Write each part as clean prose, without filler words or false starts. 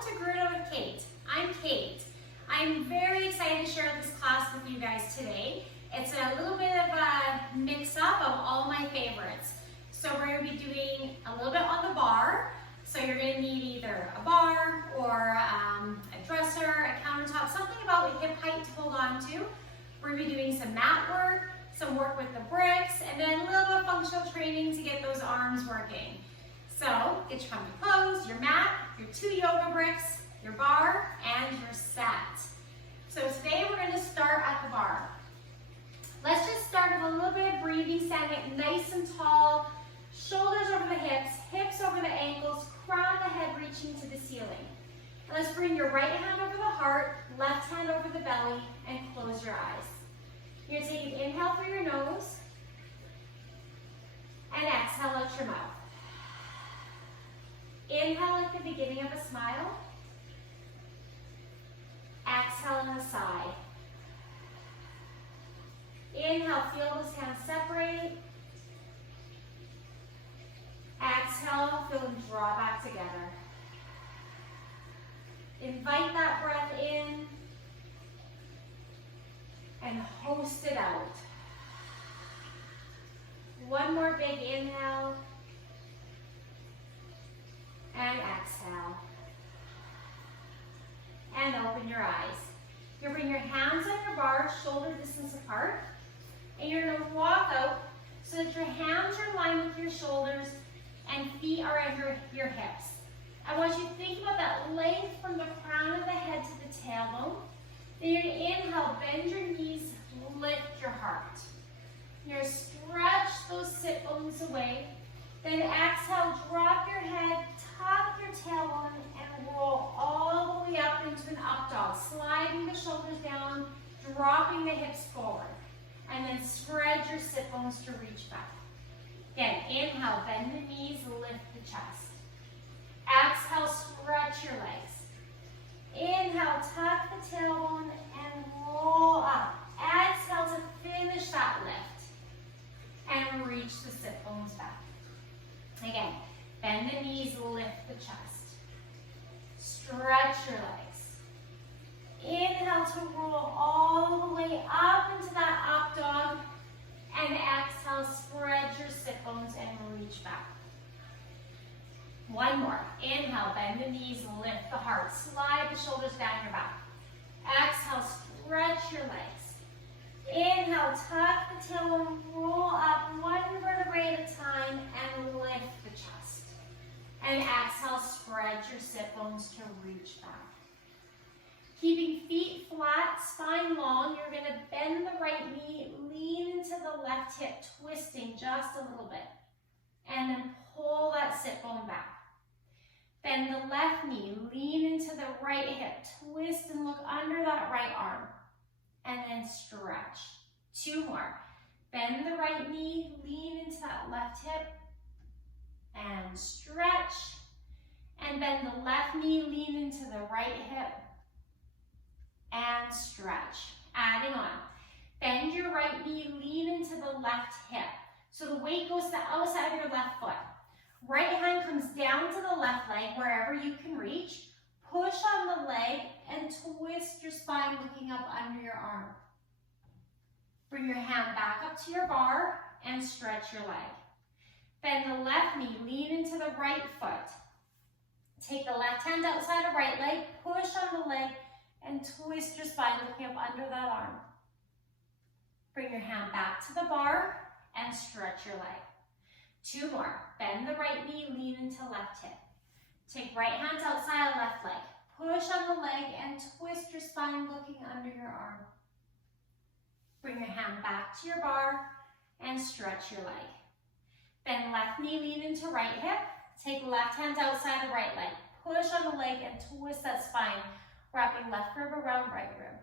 welcome to Garuda with Kate. I'm Kate. I'm very excited to share this class with you guys today. It's a little bit of a mix-up of all my favorites. So we're going to be doing a little bit on the bar. So you're going to need either a bar or a dresser, a countertop, something about with hip height to hold on to. We're going to be doing some mat work, some work with the bricks, and then a little bit of functional training to get those arms working. So get your comfy clothes, your mat, your 2 yoga bricks, your bar, and your set. So today we're going to start at the bar. Let's just start with a little bit of breathing, standing nice and tall, shoulders over the hips, hips over the ankles, crown of the head reaching to the ceiling. And let's bring your right hand over the heart, left hand over the belly, and close your eyes. You're going to take an inhale through your nose, and exhale out your mouth. Inhale at the beginning of a smile. Exhale on the side. Inhale, feel those hands separate. Exhale, feel them draw back together. Invite that breath in and host it out. One more big inhale. And exhale. And open your eyes. You'll bring your hands on your bar, shoulder distance apart. And you're going to walk out so that your hands are in line with your shoulders and feet are under your hips. I want you to think about that length from the crown of the head to the tailbone. Then you're going to inhale, bend your knees, lift your heart. You're going to stretch those sit bones away. Then exhale, drop your head, tuck your tailbone, and roll all the way up into an up dog, sliding the shoulders down, dropping the hips forward. And then spread your sit bones to reach back. Again, inhale, bend the knees, lift the chest. Exhale, stretch your legs. Inhale, tuck the tailbone and roll up. Exhale to finish that lift. And reach the sit bones back. Again, bend the knees, lift the chest. Stretch your legs. Inhale to roll all the way up into that up dog. And exhale, spread your sit bones and reach back. One more. Inhale, bend the knees, lift the heart. Slide the shoulders down your back. Exhale, stretch your legs. Inhale, tuck the tailbone, roll up one vertebrae at a time and lift the chest. And exhale, spread your sit bones to reach back. Keeping feet flat, spine long, you're going to bend the right knee, lean into the left hip, twisting just a little bit. And then pull that sit bone back. Bend the left knee, lean into the right hip, twist and look under that right arm. And then stretch. 2 more. Bend the right knee, lean into that left hip, and stretch. And bend the left knee, lean into the right hip, and stretch. Adding on. Bend your right knee, lean into the left hip. So the weight goes to the outside of your left foot. Right hand comes down to the left leg, wherever you can reach. Push on the leg and twist your spine looking up under your arm. Bring your hand back up to your bar and stretch your leg. Bend the left knee, lean into the right foot. Take the left hand outside of right leg, push on the leg, and twist your spine looking up under that arm. Bring your hand back to the bar and stretch your leg. 2 more. Bend the right knee, lean into left hip. Take right hand outside of left leg. Push on the leg and twist your spine looking under your arm. Bring your hand back to your bar and stretch your leg. Bend left knee, lean into right hip. Take left hand outside of right leg. Push on the leg and twist that spine, wrapping left rib around right rib.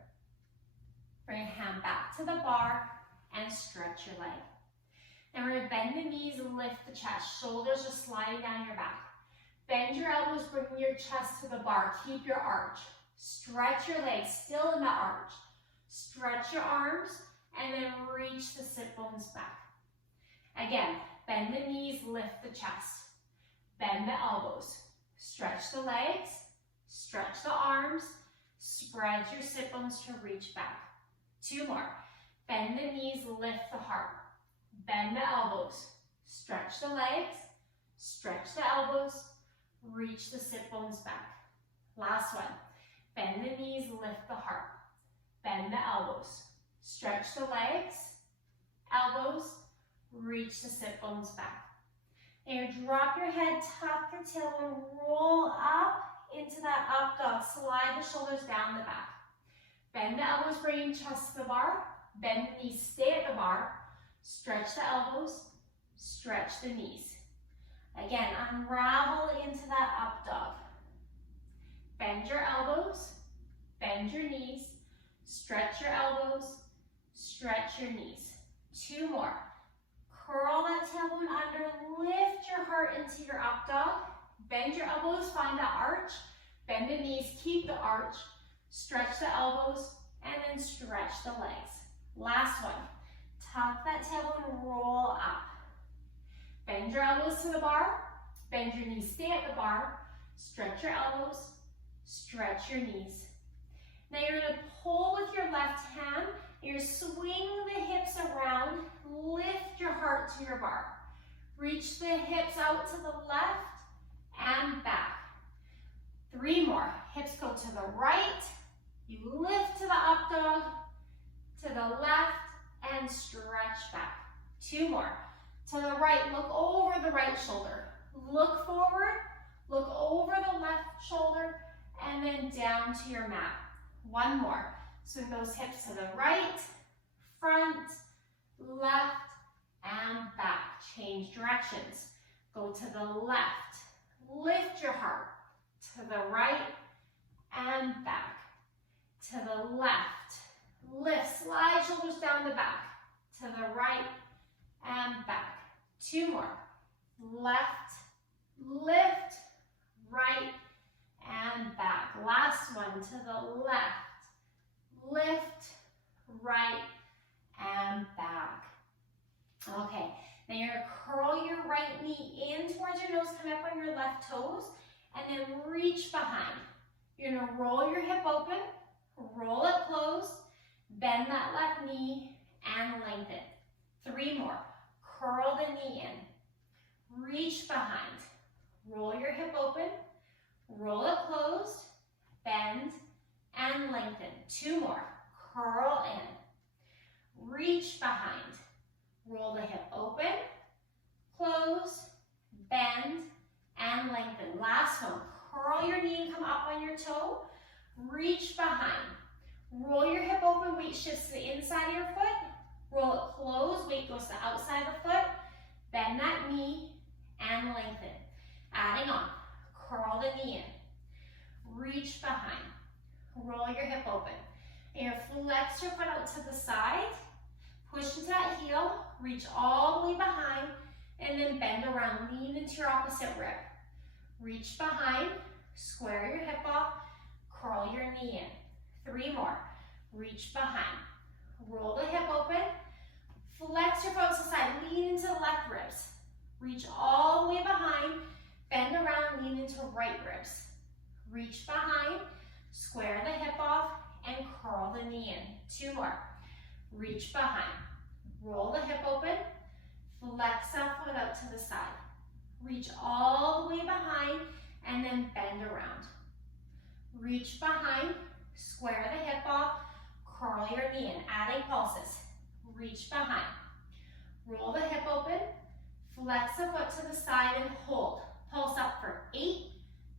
Bring your hand back to the bar and stretch your leg. Now we're going to bend the knees, lift the chest. Shoulders are sliding down your back. Bend your elbows, bring your chest to the bar. Keep your arch. Stretch your legs, still in the arch. Stretch your arms, and then reach the sit bones back. Again, bend the knees, lift the chest. Bend the elbows. Stretch the legs, Stretch the arms. Spread your sit bones to reach back. 2 more. Bend the knees, lift the heart. Bend the elbows. Stretch the legs. Stretch the elbows. Reach the sit bones back. Last one. Bend the knees, lift the heart. Bend the elbows. Stretch the legs. Elbows. Reach the sit bones back. And drop your head, tuck your tailbone, roll up into that up dog. Slide the shoulders down the back. Bend the elbows, bring chest to the bar. Bend the knees, stay at the bar. Stretch the elbows, stretch the knees. Again, unravel into that up dog. Bend your elbows, bend your knees, stretch your elbows, stretch your knees. 2 more. Curl that tailbone under, lift your heart into your up dog. Bend your elbows, find that arch. Bend the knees, keep the arch. Stretch the elbows, and then stretch the legs. Last one. Tuck that tailbone, roll up. Bend your elbows to the bar. Bend your knees, stay at the bar. Stretch your elbows, stretch your knees. Now you're going to pull with your left hand. You're swinging the hips around. Lift your heart to your bar. Reach the hips out to the left and back. 3 more. Hips go to the right. You lift to the up dog, to the left, and stretch back. 2 more. To the right, look over the right shoulder. Look forward, look over the left shoulder, and then down to your mat. 1 more. Swing those hips to the right, front, left, and back. Change directions. Go to the left. Lift your heart. To the right and back. To the left. Lift. Slide shoulders down the back. To the right and back. 2 more. Left. Lift. Right and back. Last one. To the left. Lift, right, and back. Okay, now you're going to curl your right knee in towards your nose, come up on your left toes, and then reach behind. You're going to roll your hip open, roll it closed, bend that left knee, and lengthen. 3 more. Curl the knee in. Reach behind. Roll your hip open, roll it closed, bend, and lengthen. 2 more. Curl in. Reach behind. Roll the hip open, close, bend, and lengthen. Last one. Curl your knee and come up on your toe. Reach behind. Roll your hip open, weight shifts to the inside of your foot. Roll it closed, weight goes to the outside of the foot. Bend that knee and lengthen. Adding on. Curl the knee in. Reach behind. Roll your hip open. And flex your foot out to the side. Push into that heel. Reach all the way behind. And then bend around. Lean into your opposite rib. Reach behind. Square your hip off. Curl your knee in. 3 more. Reach behind. Roll the hip open. Flex your foot to the side. Lean into the left ribs. Reach all the way behind. Bend around. Lean into right ribs. Reach behind. Square the hip off and curl the knee in. 2 more. Reach behind. Roll the hip open. Flex that foot out to the side. Reach all the way behind and then bend around. Reach behind. Square the hip off. Curl your knee in. Adding pulses. Reach behind. Roll the hip open. Flex the foot to the side and hold. Pulse up for 8,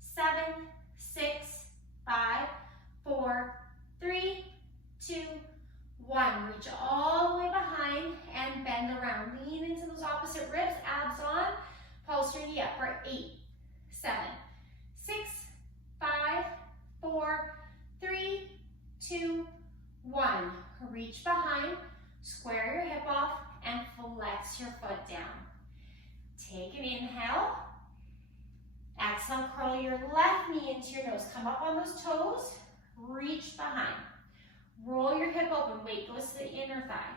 7, 6, 5, 4, 3, 2, 1. Reach all the way behind and bend around. Lean into those opposite ribs, abs on. Pulse your knee up for 8, 7, 6, 5, 4, 3, 2, 1. Reach behind, square your hip off, and flex your foot down. Take an inhale. Exhale, curl your left knee into your nose. Come up on those toes. Reach behind. Roll your hip open. Weight goes to the inner thigh.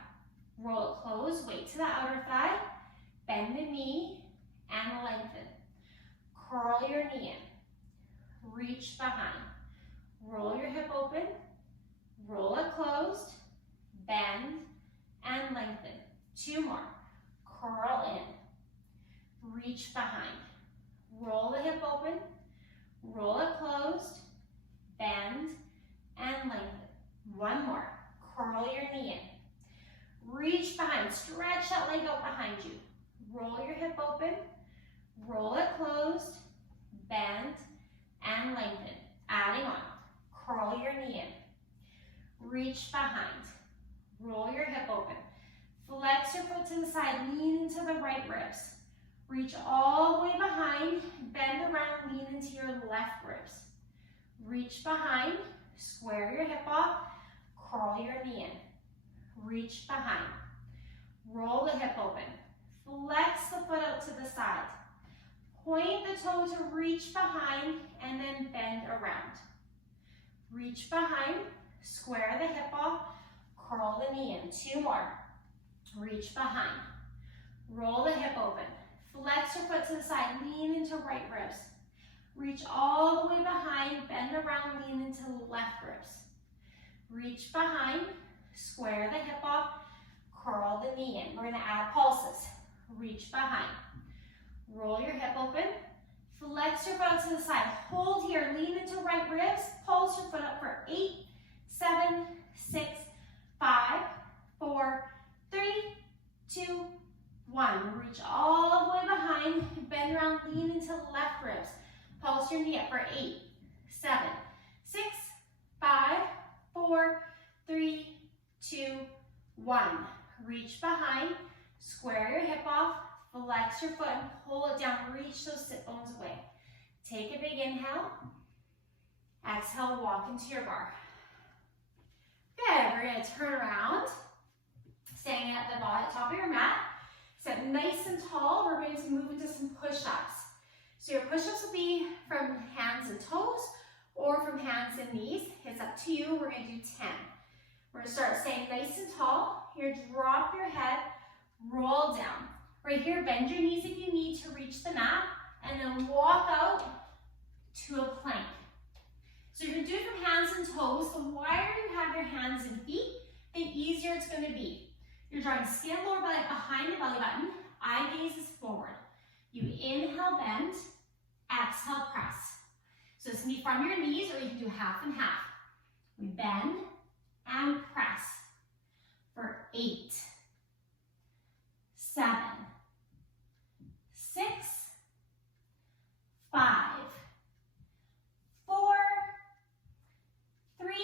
Roll it closed. Weight to the outer thigh. Bend the knee and lengthen. Curl your knee in. reach behind. Roll your hip open, roll it closed, bend, and lengthen. 2 more. Curl in, reach behind. Roll the hip open, roll it closed, bend, and lengthen. 1 more. Curl your knee in. Reach behind. Stretch that leg out behind you. Roll your hip open, roll it closed, bend, and lengthen. Adding on. Curl your knee in. Reach behind. Roll your hip open. Flex your foot to the side. Lean into the right ribs. Reach all the way behind. Bend around. Lean into your left ribs. Reach behind. Square your hip off. Curl your knee in. Reach behind. Roll the hip open. Flex the foot out to the side. Point the toe to reach behind and then bend around. Reach behind, square the hip off, curl the knee in. 2 more. Reach behind. Roll the hip open. Flex your foot to the side, lean into right ribs. Reach all the way behind, bend around, lean into left ribs. Reach behind, square the hip off, curl the knee in. We're gonna add pulses. Reach behind. Roll your hip open. Flex your foot to the side. Hold here. Lean into right ribs. Pulse your foot up for 8, 7, 6, 5, 4, 3, 2, 1. Reach all the way behind. Bend around. Lean into left ribs. Pulse your knee up for 8, 7, 6, 5, 4, 3, 2, 1. Reach behind. Square your hip off. Flex your foot and pull it down. Reach those sit bones away. Take a big inhale. Exhale, walk into your bar. Good, we're gonna turn around. Staying at the top of your mat. Sit nice and tall. We're going to move into some push-ups. So your push-ups will be from hands and toes or from hands and knees. It's up to you. We're gonna do 10. We're gonna start staying nice and tall. Here, drop your head, roll down. Right here, bend your knees if you need to reach the mat, and then walk out to a plank. So you're gonna do it from hands and toes. The wider you have your hands and feet, the easier it's gonna be. You're drawing skin lower belly behind the belly button. Eye gaze is forward. You inhale, bend, exhale, press. So this can be from your knees, or you can do half and half. We bend and press for 8, 7, 6, 5, 4, 3,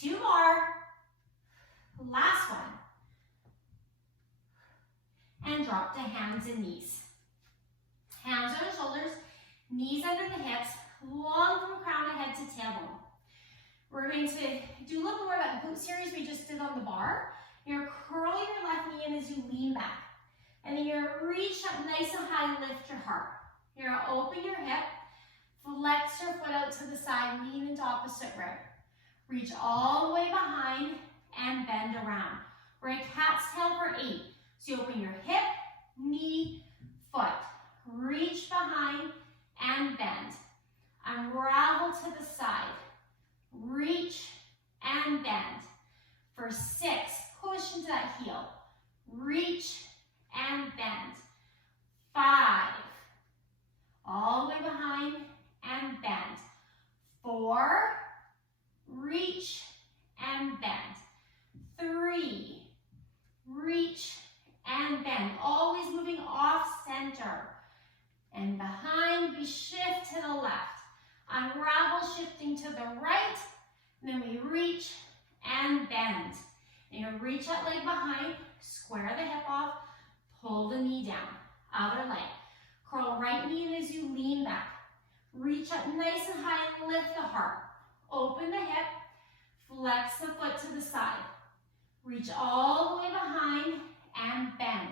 2 more, last one, and drop to hands and knees. Hands on the shoulders, knees under the hips, long from crown of head to tailbone. We're going to do a little more of that glute series we just did on the bar. You're curling your left knee in as you lean back. And then you're gonna reach up nice and high, lift your heart. You're gonna open your hip, flex your foot out to the side, lean into opposite rib. Reach all the way behind and bend around. We're in cat's tail for 8. So you open your hip, knee, foot. Reach behind and bend. Unravel to the side. Reach and bend. For 6, push into that heel. Reach and bend. 5, all the way behind and bend. 4, reach and bend. 3, reach and bend. Always moving off center. And behind, we shift to the left. Unravel, shifting to the right. And then we reach and bend. And you reach that leg behind, square the hip off, pull the knee down. Other leg. Curl right knee in as you lean back. Reach up nice and high and lift the heart. Open the hip, flex the foot to the side. Reach all the way behind and bend.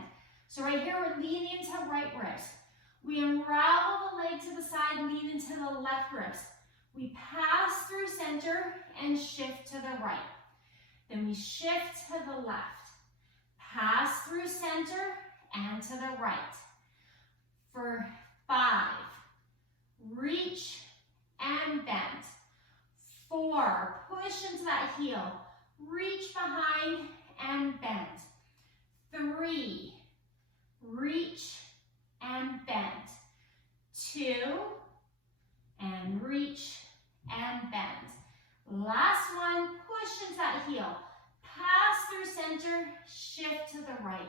So right here, we're leaning into right ribs. We unravel the leg to the side, lean into the left ribs. We pass through center and shift to the right. Then we shift to the left. Pass through center and to the right. For 5, reach and bend. 4, push into that heel. Reach behind and bend. 3, reach and bend. 2, and reach and bend. Last one, push into that heel. Pass through center, shift to the right.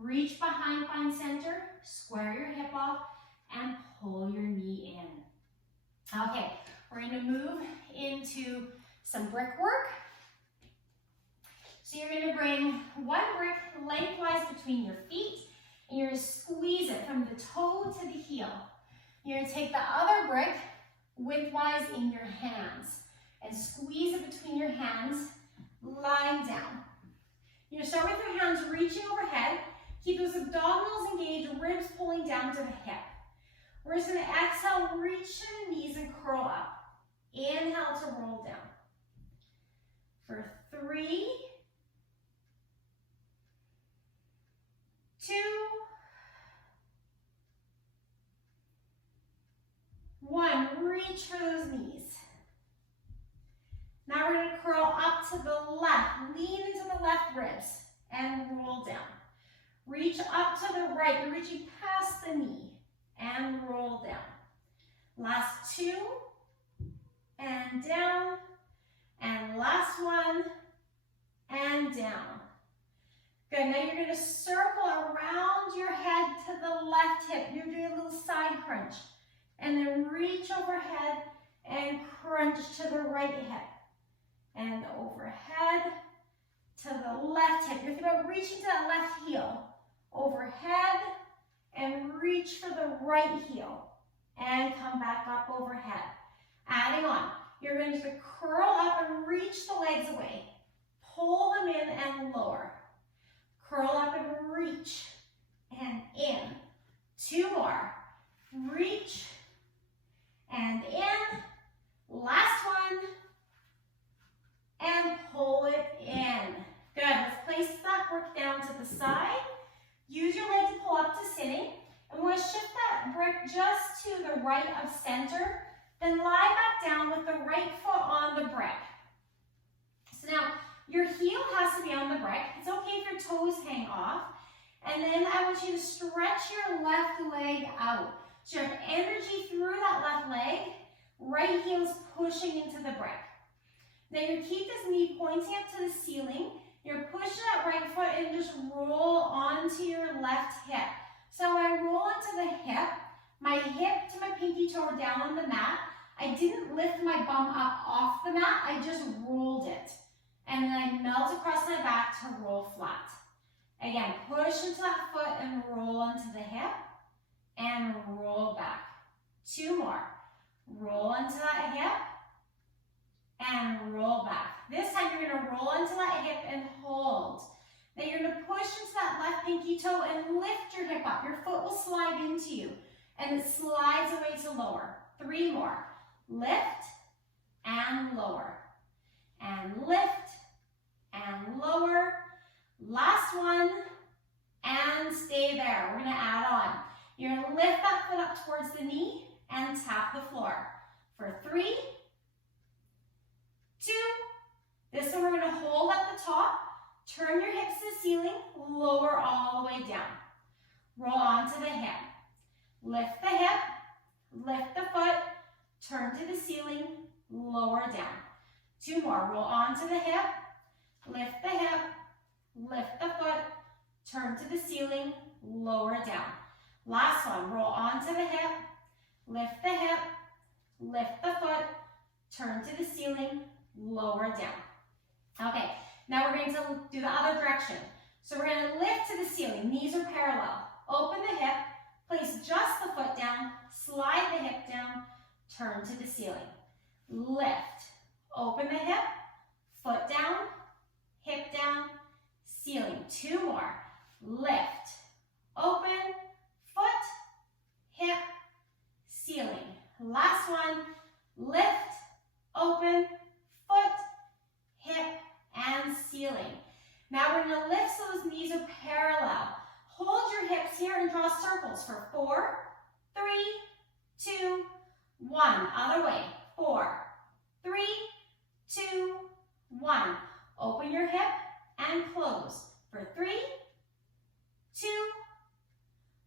Reach behind, find center, square your hip off, and pull your knee in. Okay, we're going to move into some brick work. So you're going to bring one brick lengthwise between your feet, and you're going to squeeze it from the toe to the heel. You're going to take the other brick widthwise in your hands and squeeze it between your hands, lying down. You're going to start with your hands reaching overhead. Keep those abdominals engaged, ribs pulling down to the hip. We're just going to exhale, reach to the knees and curl up. Inhale to roll down. For 3, 2, 1. Reach for those knees. Now we're going to curl up to the left. Lean into the left ribs and roll down. Reach up to the right. You're reaching past the knee and roll down. Last 2 and down. And last one and down. Good. Now you're going to circle around your head to the left hip. You're doing a little side crunch. And then reach overhead and crunch to the right hip. And overhead to the left hip. You're thinking about reaching to that left heel. Overhead and reach for the right heel. And come back up overhead. Adding on. You're going to curl up and reach the legs away. Pull them in and lower. Curl up and reach and in. 2 more. Reach and in. Last one. And pull it in. Good. Let's place that brick down to the side. Use your leg to pull up to sitting. And we're going to shift that brick just to the right of center. Then lie back down with the right foot on the brick. So now, your heel has to be on the brick. It's okay if your toes hang off. And then I want you to stretch your left leg out. So you have energy through that left leg. Right heel is pushing into the brick. Now you keep this knee pointing up to the ceiling. You're pushing that right foot and just roll onto your left hip. So I roll into the hip. My hip to my pinky toe are down on the mat. I didn't lift my bum up off the mat. I just rolled it. And then I melt across my back to roll flat. Again, push into that foot and roll into the hip. And roll back. 2 more. Roll into that hip. And roll back. This time you're going to roll into that hip and hold. Then you're going to push into that left pinky toe and lift your hip up. Your foot will slide into you. And it slides away to lower. 3 more. Lift and lower. And lift and lower. Last one. And stay there. We're going to add on. You're going to lift that foot up towards the knee and tap the floor. For 3, 2. This one we're going to hold at the top. Turn your hips to the ceiling. Lower all the way down. Roll onto the hip. Lift the hip. Lift the foot. Turn to the ceiling. Lower down. 2 more. Roll onto the hip. Lift the hip. Lift the foot. Turn to the ceiling. Lower down. Last one. Roll onto the hip. Lift the hip. Lift the foot. Turn to the ceiling. Lower down. Okay. Now we're going to do the other direction. So we're going to lift to the ceiling. Knees are parallel. Open the hip. Place just the foot down. Slide the hip down. Turn to the ceiling. Lift. Open the hip. Foot down. Hip down. Ceiling. 2 more. Lift. Open. Foot. Hip. Ceiling. Last one. Lift. Open. Foot. Hip. And ceiling. Now we're going to lift so those knees are parallel. Hold your hips here and draw circles for 4, 3, 2, 1. Other way. 4, 3, 2, 1. Open your hip and close for 3, 2,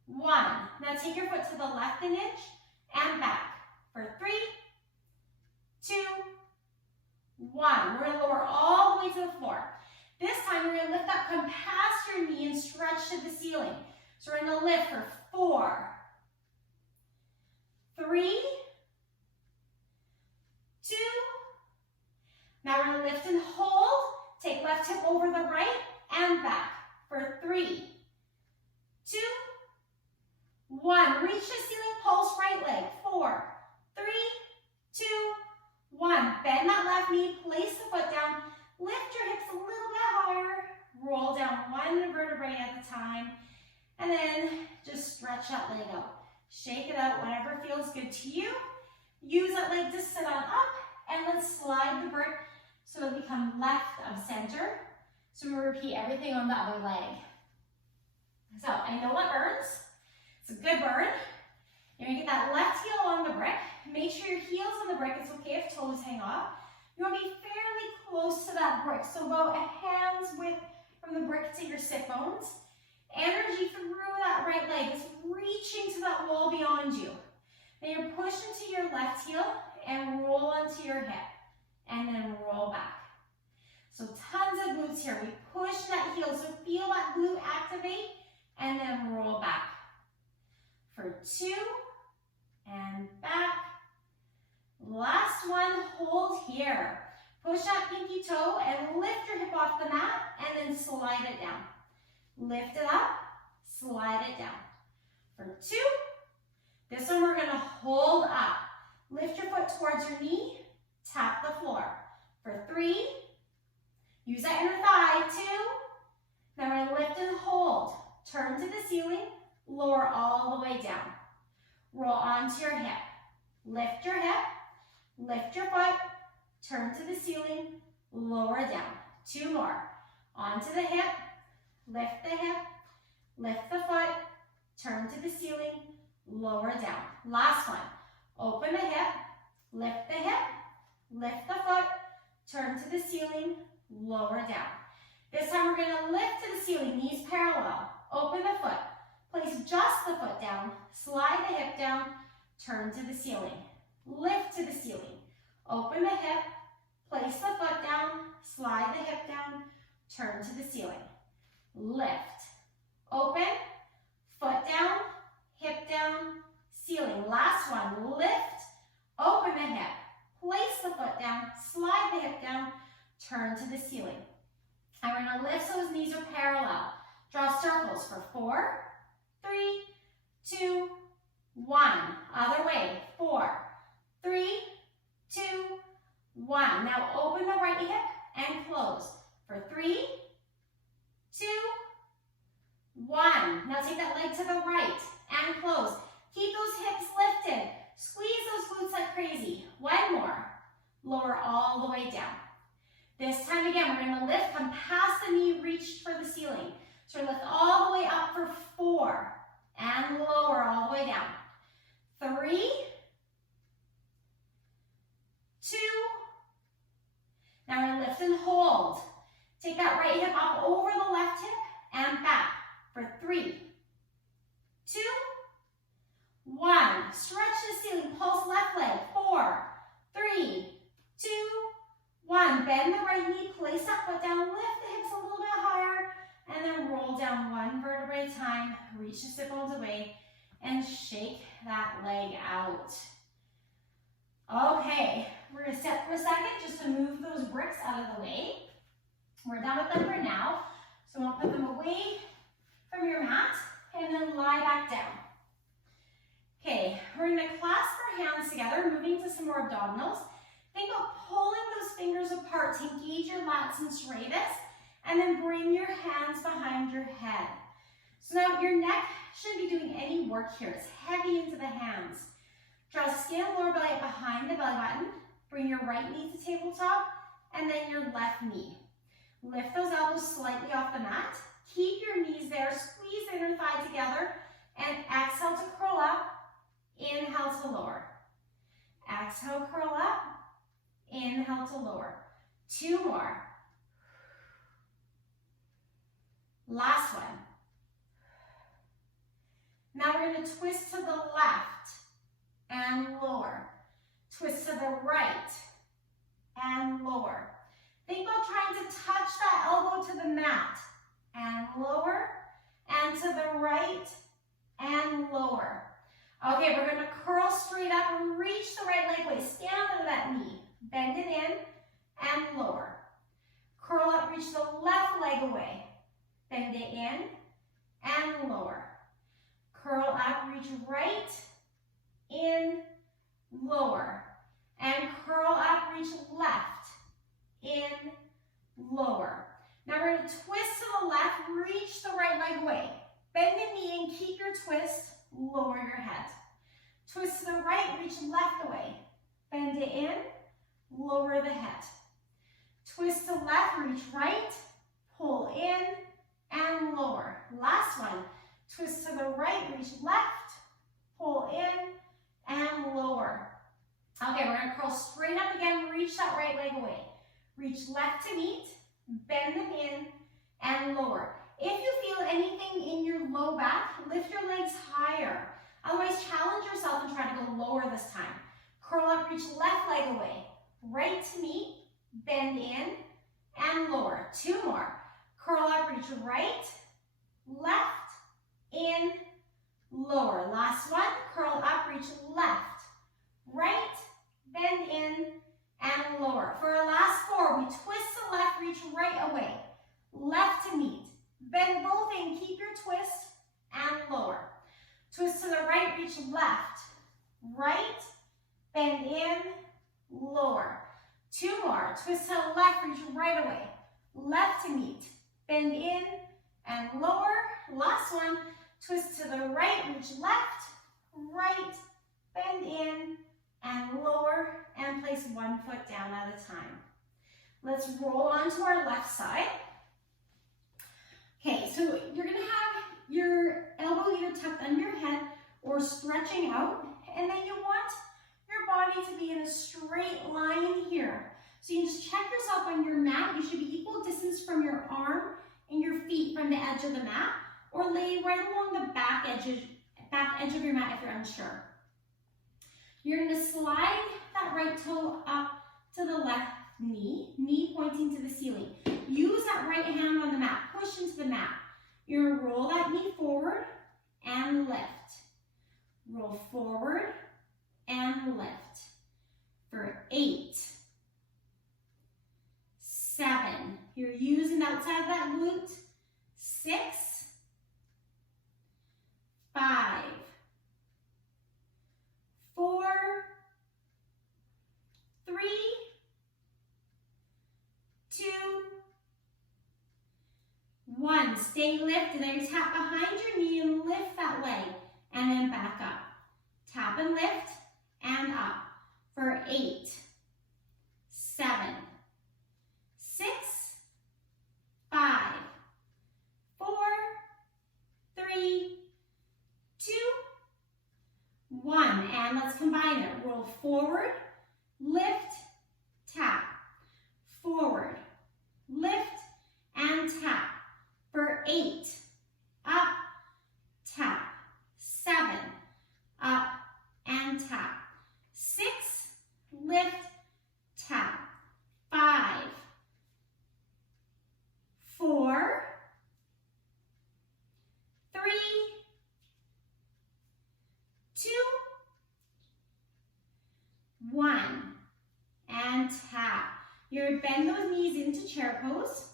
1. Now take your foot to the left an inch and back for 3, 2, 1. We're going to lower all the way to the floor. This time we're going to lift up, come past your knee and stretch to the ceiling. So we're going to lift for 4, 3, 2. Now we're going to lift and hold. Take left hip over the right and back for 3, 2, 1. Reach the ceiling, pulse right leg. 4, 3, 2, 1. Bend that left knee, place the foot down. Lift your hips a little bit higher. Roll down one vertebrae at a time. And then just stretch that leg out. Shake it out, whatever feels good to you. Use that leg to sit on up. And let's slide the brick so it'll become left of center. So we repeat everything on the other leg. So I know it burns. It's a good burn. You're gonna get that left heel on the brick. Make sure your heel's on the brick. It's okay if toes hang off. You want to be fairly close to that brick. So about a hand's width from the brick to your sit bones. Energy through that right leg is reaching to that wall beyond you. Then you're pushing to your left heel and roll onto your hip. And then roll back. So tons of glutes here. We push that heel. So feel that glute activate and then roll back. For 2 and back. Last one, hold here. Push that pinky toe and lift your hip off the mat and then slide it down. Lift it up, slide it down. For 2, this one we're going to hold up. Lift your foot towards your knee, tap the floor. For 3, use that inner thigh. 2, then we're going to lift and hold. Turn to the ceiling, lower all the way down. Roll onto your hip. Lift your hip, lift your foot, turn to the ceiling, lower down. 2 more. Onto the hip, lift the hip, lift the foot, turn to the ceiling, lower down. Last one. Open the hip, lift the hip, lift the foot, turn to the ceiling, lower down. This time we're going to lift to the ceiling, knees parallel. Open the foot, place just the foot down, slide the hip down, turn to the ceiling. Lift to the ceiling. Open the hip, place the foot down, slide the hip down, turn to the ceiling. Lift. Open, foot down, hip down, ceiling. Last one. Lift, open the hip, place the foot down, slide the hip down, turn to the ceiling. And we're going to lift so those knees are parallel. Draw circles for 4, 3, 2, 1. Other way. 4, 3, 2, 1. Now open the right hip and close. For 3, 2, 1. Now take that leg to the right and close. Keep those hips lifted. Squeeze those glutes like crazy. 1 more. Lower all the way down. This time again, we're going to lift, come past the knee, reach for the ceiling. So lift all the way up for 4 and lower all the way down. 3, 2. Now we're going to lift and hold. Take that right hip up over the left hip and back for 3, 2, 1. Stretch the ceiling, pulse left leg. 4, 3, 2, 1. Bend the right knee, place that foot down, lift the hips a little bit higher, and then roll down 1 vertebrae at a time. Reach the sit bones away and shake that leg out. Okay, we're going to sit for a second just to move those bricks out of the way. We're done with them for now, so we'll put them away from your mat and then lie back down. Okay, we're going to clasp our hands together, moving to some more abdominals. Think about pulling those fingers apart to engage your lats and serratus, and then bring your hands behind your head. So now your neck shouldn't be doing any work here. It's heavy into the hands. Draw skin lower belly up behind the belly button. Bring your right knee to tabletop, and then your left knee. Lift those elbows slightly off the mat. Keep your knees there. Squeeze the inner thigh together, and exhale to curl up. Inhale to lower. Exhale, curl up. Inhale to lower. 2 more. Last one. Now we're going to twist to the left and lower. Twist to the right and lower. Think about trying to touch that elbow to the mat and lower, and to the right and lower. Okay, we're going to curl straight up and reach the right leg away. Stand under that knee. Bend it in and lower. Curl up, reach the left leg away. Bend it in and lower. Curl up, reach right, in, lower. And curl up, reach left, in, lower. Now we're going to twist to the left, reach the right leg away. Bend the knee and keep your twist, lower your head. Twist to the right, reach left away. Bend it in, lower the head. Twist to left, reach right, pull in, and lower. Last one. Twist to the right, reach left, pull in, and lower. Okay, we're going to curl straight up again, reach that right leg away. Reach left to meet, bend them in, and lower. If you feel anything in your low back, lift your legs higher. Otherwise, challenge yourself and try to go lower this time. Curl up, reach left leg away. Right to meet, bend in, and lower. 2 more. Curl up, reach right, left, in, lower. Last one. Curl up, reach left, right, bend in, and lower. For our last 4, we twist to the left, reach right away. Left to meet. Bend both in, keep your twist, and lower. Twist to the right, reach left, right, bend in, lower. 2 more. Twist to the left, reach right away. Left to meet. Bend in and lower. Last one. Twist to the right, reach left, right, bend in, and lower, and place 1 foot down at a time. Let's roll onto our left side. Okay, so you're going to have your elbow either tucked under your head or stretching out, and then you want your body to be in a straight line here. So you can just check yourself on your mat. You should be equal distance from your arm and your feet from the edge of the mat, or lay right along the back edge of your mat if you're unsure. You're going to slide that right toe up to the left knee, knee pointing to the ceiling. Use that right hand on the mat, push into the mat. You're going to roll that knee forward and lift. Roll forward and lift. For 8, 7, you're using the outside of that glute. 6, 5, 4, 3, 2, 1. Stay lifted. Then tap behind your knee and lift that leg, and then back up. Tap and lift and up. For 8, 7, 6, 5, 4, 3, 2, 1. And let's combine it. Roll forward, lift, tap. Forward, lift, and tap. For 8, up, tap. 7, up, and tap. 6, lift, tap. 5, 4, 3, 2, 1, and tap. You're bend those knees into chair pose.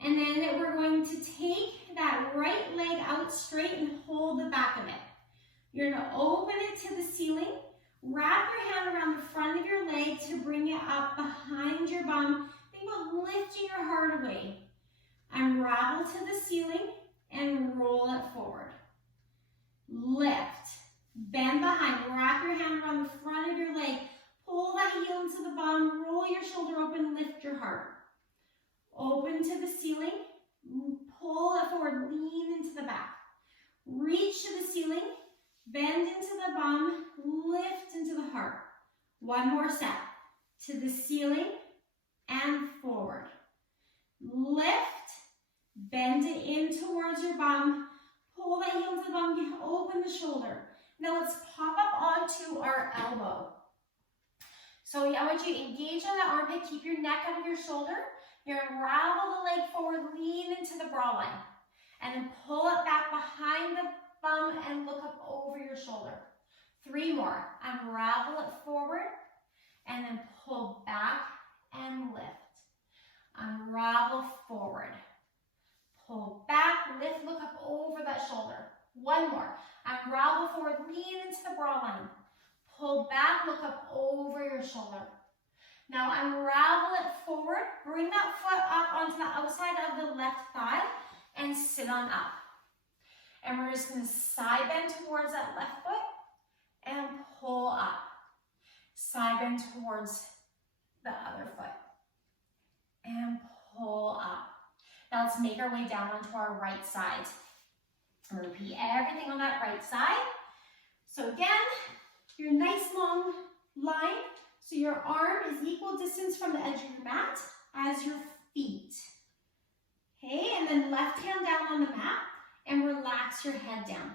And then we're going to take that right leg out straight and hold the back of it. You're going to open it to the ceiling. Wrap your hand around the front of your leg to bring it up behind your bum. Think about lifting your heart away. Unravel to the ceiling and roll it forward. Lift. Bend behind. Wrap your hand around the front of your leg. Pull that heel into the bum. Roll your shoulder open. Lift your heart. Open to the ceiling. Pull it forward. Lean into the back. Reach to the ceiling. Bend into the bum. Lift into the heart. heart. One more set. To the ceiling and forward. Lift, bend it in towards your bum. Pull that heel to the bum, open the shoulder. Now let's pop up onto our elbow. So I want you to engage on that armpit, keep your neck out of your shoulder. You're gonna unravel the leg forward, lean into the bra line. And then pull it back behind the bum and look up over your shoulder. 3 more. Unravel it forward and then pull back and lift. Unravel forward. Pull back, lift, look up over that shoulder. 1 more. Unravel forward, lean into the bra line. Pull back, look up over your shoulder. Now unravel it forward, bring that foot up onto the outside of the left thigh and sit on up. And we're just going to side bend towards that left foot and pull up. Side bend towards the other foot and pull up. Now let's make our way down onto our right side. Repeat everything on that right side. So again, your nice long line, so your arm is equal distance from the edge of your mat as your feet. Okay, and then left hand down on the mat and relax your head down.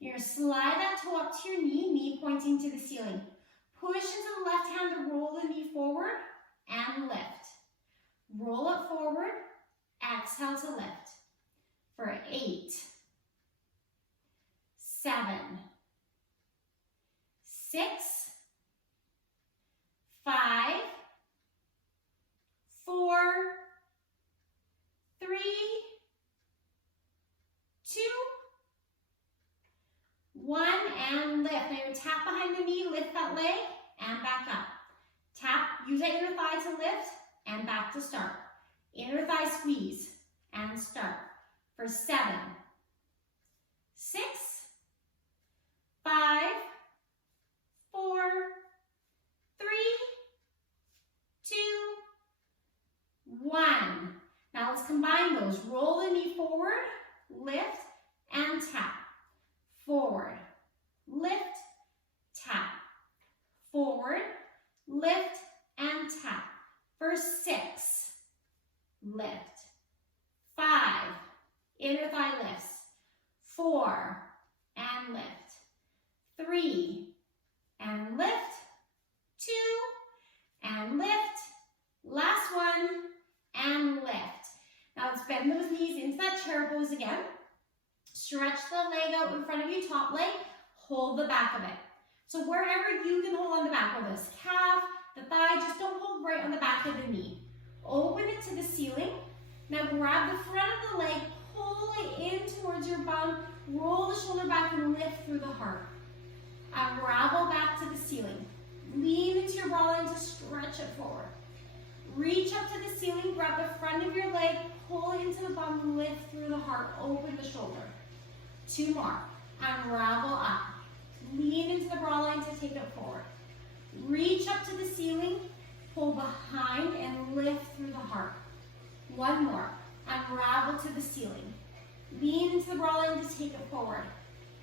You're going to slide that toe up to your knee pointing to the ceiling. Push into the left hand to roll the knee forward and lift. Roll it forward, exhale to lift. For 8, 7, 6, 5, 4, 3, 2, 1, and lift. Now you're tap behind the knee, lift that leg, and back up. Tap, use that inner thigh to lift, and back to start. Inner thigh squeeze, and start. For 7, 6, 5, 4, 3, 2, 1. Now let's combine those. Roll the knee forward, lift, and tap. Forward, lift, tap. Forward, lift, and tap. For 6, lift. 5, inner thigh lifts. 4, and lift. 3, and lift. 2, and lift. Last one, and lift. Now let's bend those knees into that chair pose again. Stretch the leg out in front of you, top leg. Hold the back of it. So wherever you can hold on the back of this calf, the thigh, just don't hold right on the back of the knee. Open it to the ceiling. Now grab the front of the leg, pull it in towards your bum, roll the shoulder back and lift through the heart. Unravel back to the ceiling. Lean into your bra line to stretch it forward. Reach up to the ceiling, grab the front of your leg, pull it into the bum, lift through the heart, open the shoulder. 2 more. Unravel up. Lean into the bra line to take it forward. Reach up to the ceiling, pull behind and lift through the heart. 1 more. Unravel to the ceiling. Lean into the bra line to take it forward.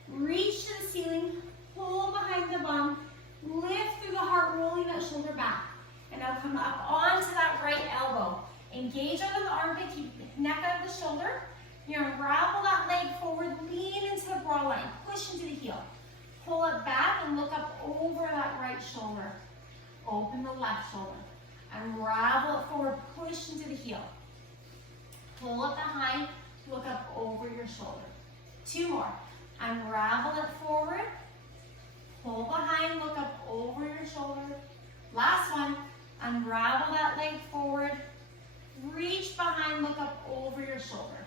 Reach to the ceiling, pull behind the bum, lift through the heart, rolling that shoulder back. And now come up onto that right elbow. Engage under the armpit, keep the neck out of the shoulder. You're going to unravel that leg forward, lean into the bra line, push into the heel. Pull it back and look up over that right shoulder. Open the left shoulder. Unravel it forward, push into the heel. Pull it behind, look up over your shoulder. 2 more. Unravel it forward, pull behind, look up over your shoulder. Last one. Unravel that leg forward, reach behind, look up over your shoulder.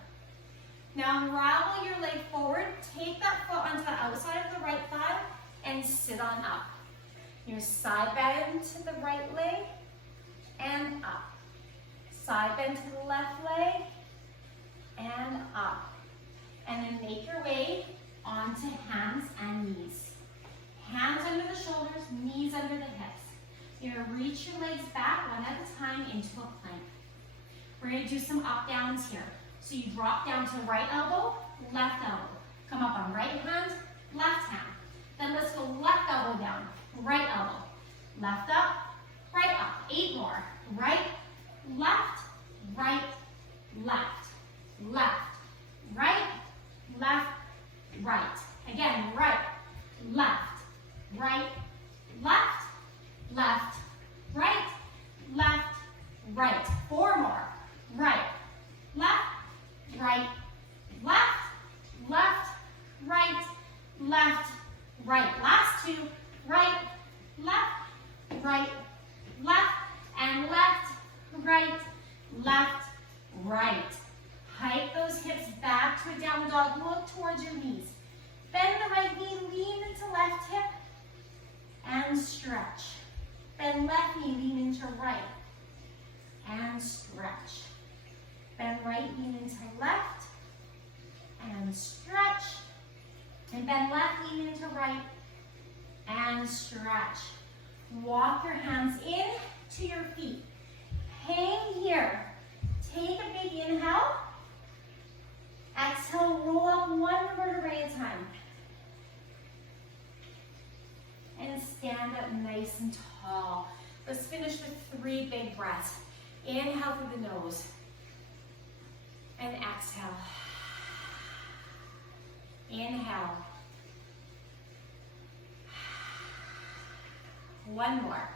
Now unravel your leg forward, take that foot onto the outside of the right thigh and sit on up. Your side bend to the right leg and up. Side bend to the left leg and up. And then make your way onto hands and knees. Hands under the shoulders, knees under the hips. You're going to reach your legs back one at a time into a plank. We're going to do some up downs here. So you drop down to right elbow, left elbow. Come up on right hand, left hand. Then let's go left elbow down, right elbow. Left up, right up. 8 more. Right, left, right, left, left, right, left, right. Again, right, left, right, left, left, right, left, right. 4 more. Right, left, right, left, left, right, left, right. Last 2. Right, left, right, left, and left, right, left, right. Hike those hips back to a down dog. Look towards your knees. Bend the right knee, lean into left hip, and stretch. Bend left knee, lean into right, and stretch. Bend right knee into left, and stretch. And bend left knee into right, and stretch. Walk your hands in to your feet. Hang here. Take a big inhale. Exhale, roll up 1 vertebrae at a time. And stand up nice and tall. Let's finish with 3 big breaths. Inhale through the nose. And exhale. Inhale. 1 more.